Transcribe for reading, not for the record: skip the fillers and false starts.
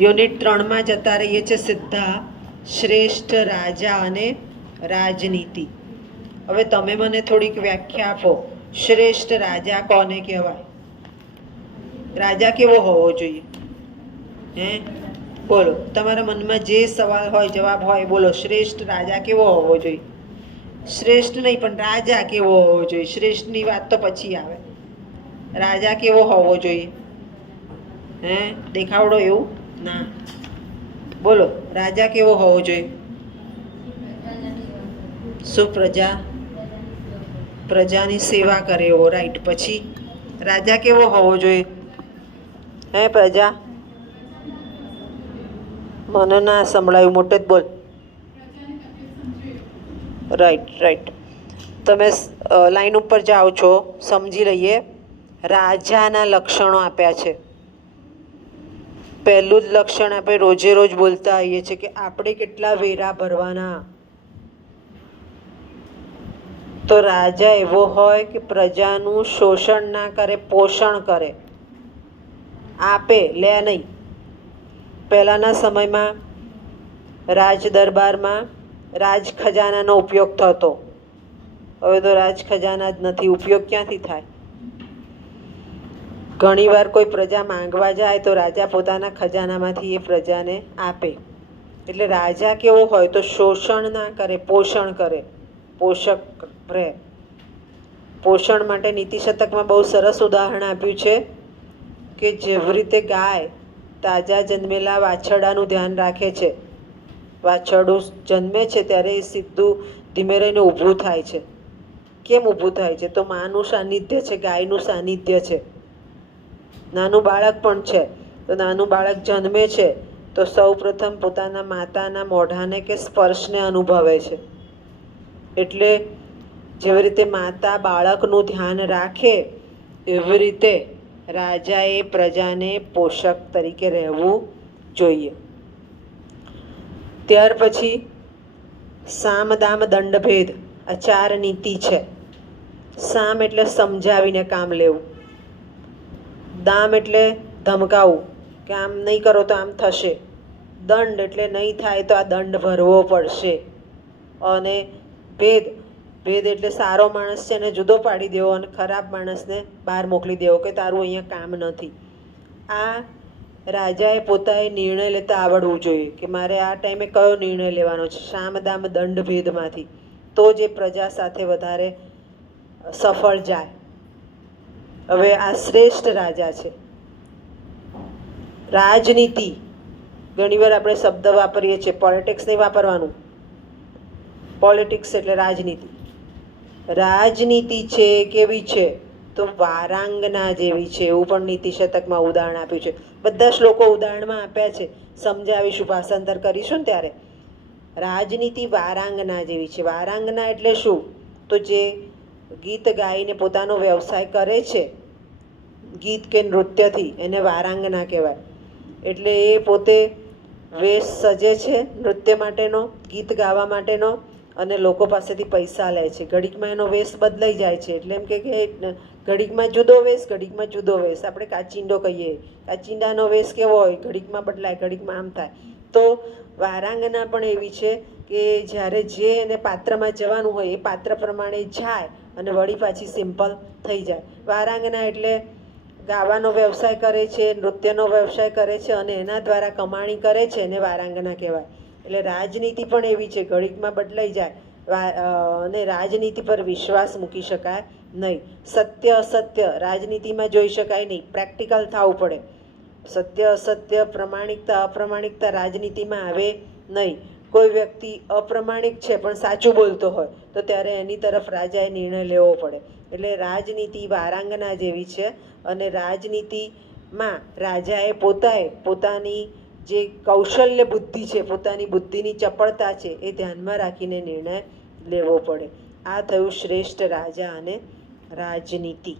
Unit 3માં જતા રહીએ છીએ સીધા શ્રેષ્ઠ રાજા અને રાજનીતિ. હવે તમે મને થોડીક વ્યાખ્યા આપો. શ્રેષ્ઠ રાજા કોને કહેવાય? રાજા કેવો હોવો જોઈએ? હે બોલો, તમારા મનમાં જે સવાલ હોય, જવાબ હોય બોલો. શ્રેષ્ઠ રાજા કેવો હોવો જોઈએ? શ્રેષ્ઠ નહીં પણ રાજા કેવો હોવો જોઈએ? શ્રેષ્ઠની વાત તો પછી આવે. રાજા કેવો હોવો જોઈએ? હે દેખાવડો એવું ના, બોલો. રાજા કેવો હોવો જોઈએ? શું? પ્રજાની સેવા કરે એવો. રાઈટ. પછી રાજા કેવો હોવો જોઈએ? હે પ્રજા, મને ના સંભળાયું, મોટે જ બોલ. Right right. તમે લાઈન ઉપર જાઓ છો, સમજી લઈએ. રાજાના લક્ષણો આપ્યા છે. પહેલું જ લક્ષણ આપણે રોજે રોજ બોલતા આવીએ છીએ કે આપણે કેટલા વેરા ભરવાના. તો રાજા એવો હોય કે પ્રજાનું શોષણ ના કરે, પોષણ કરે, આપે, લે નહીં. પહેલાંના સમયમાં રાજ દરબારમાં રાજ ખજાનાનો ઉપયોગ થતો. હવે તો રાજ ખજાના જ નથી, ઉપયોગ ક્યાંથી થાય? ઘણીવાર કોઈ પ્રજા માંગવા જાય તો રાજા પોતાના ખજાનામાંથી એ પ્રજાને આપે. એટલે રાજા કેવો હોય તો શોષણ ના કરે, પોષણ કરે, પોષક રહે. પોષણ માટે નીતિ શતકમાં બહુ સરસ ઉદાહરણ આપ્યું છે કે જેવી રીતે ગાય તાજા જન્મેલા વાછરડાનું ધ્યાન રાખે છે. વાછરડું જન્મે છે ત્યારે એ સીધું ધીમે રહીને ઊભું થાય છે. કેમ ઊભું થાય છે? તો માનું સાનિધ્ય છે, ગાયનું સાનિધ્ય છે. નાનું બાળક પણ છે તો નાનું બાળક જન્મે છે તો સૌ પ્રથમ પોતાના માતાના મોઢાને કે સ્પર્શને અનુભવે છે. એટલે જેવી રીતે માતા બાળકનું ધ્યાન રાખે એવી રીતે રાજાએ પ્રજાને પોષક તરીકે રહેવું જોઈએ. ત્યાર પછી સામ દામ દંડભેદ આ 4 નીતિ છે. સામ એટલે સમજાવીને કામ લેવું. દામ એટલે ધમકાવવું કે આમ નહીં કરો તો આમ થશે. દંડ એટલે નહીં થાય તો આ દંડ ભરવો પડશે. અને ભેદ, ભેદ એટલે સારો માણસ છે એને જુદો પાડી દેવો અને ખરાબ માણસને બહાર મોકલી દેવો કે તારું અહીંયા કામ નથી. આ રાજાએ પોતાએ નિર્ણય લેતા આવડવું જોઈએ કે મારે આ ટાઈમે કયો નિર્ણય લેવાનો છે, સામ દામ દંડ ભેદમાંથી. તો જ એ પ્રજા સાથે વધારે સફળ જાય. હવે આ શ્રેષ્ઠ રાજા છે. રાજનીતિ, ઘણીવાર આપણે શબ્દ વાપરીએ છીએ. પોલિટિક્સ નહીં વાપરવાનું. પોલિટિક્સ એટલે રાજનીતિ. રાજનીતિ છે કેવી છે? તો વારાંગના જેવી છે. એવું પણ નીતિ શતકમાં ઉદાહરણ આપ્યું છે. બધા શ્લોકો ઉદાહરણમાં આપ્યા છે, સમજાવીશું, ભાષાંતર કરીશું ને ત્યારે. રાજનીતિ વારાંગના જેવી છે. વારાંગના એટલે શું? તો જે ગીત ગાઈને પોતાનો વ્યવસાય કરે છે, ગીત કે નૃત્યથી, એને વારાંગના કહેવાય. એટલે એ પોતે વેશ સજે છે નૃત્ય માટેનો, ગીત ગાવા માટેનો, અને લોકો પાસેથી પૈસા લે છે. ઘડીકમાં એનો વેશ બદલાઈ જાય છે. એટલે એમ કે ઘડીકમાં જુદો વેશ, ઘડીકમાં જુદો વેશ. આપણે કાચિંડો કહીએ. કાચિંડાનો વેશ કેવો હોય? ઘડીકમાં બદલાય, ઘડીકમાં આમ થાય. તો વારાંગના પણ એવી છે કે જ્યારે જે એને પાત્રમાં જવાનું હોય એ પાત્ર પ્રમાણે જાય અને વળી પાછી સિમ્પલ થઈ જાય. વારાંગના એટલે ગાવાનો વ્યવસાય કરે છે, નૃત્યનો વ્યવસાય કરે છે અને એના દ્વારા કમાણી કરે છે, એને વારાંગના કહેવાય. એટલે રાજનીતિ પણ એવી છે, ઘડીકમાં બદલાઈ જાય અને રાજનીતિ પર વિશ્વાસ મૂકી શકાય નહીં. સત્ય અસત્ય રાજનીતિમાં જોઈ શકાય નહીં, પ્રેક્ટિકલ થવું પડે. સત્ય અસત્ય, પ્રમાણિકતા અપ્રમાણિકતા રાજનીતિમાં આવે નહીં. કોઈ વ્યક્તિ અપ્રમાણિક છે પણ સાચું બોલતો હોય તો ત્યારે એની તરફ રાજાએ નિર્ણય લેવો પડે. એટલે રાજનીતિ વારાંગના જેવી છે. અને રાજનીતિમાં રાજાએ પોતાની જે કૌશલ્ય બુદ્ધિ છે, પોતાની બુદ્ધિની ચપળતા છે, એ ધ્યાનમાં રાખીને નિર્ણય લેવો પડે. આ થયું શ્રેષ્ઠ રાજા અને રાજનીતિ.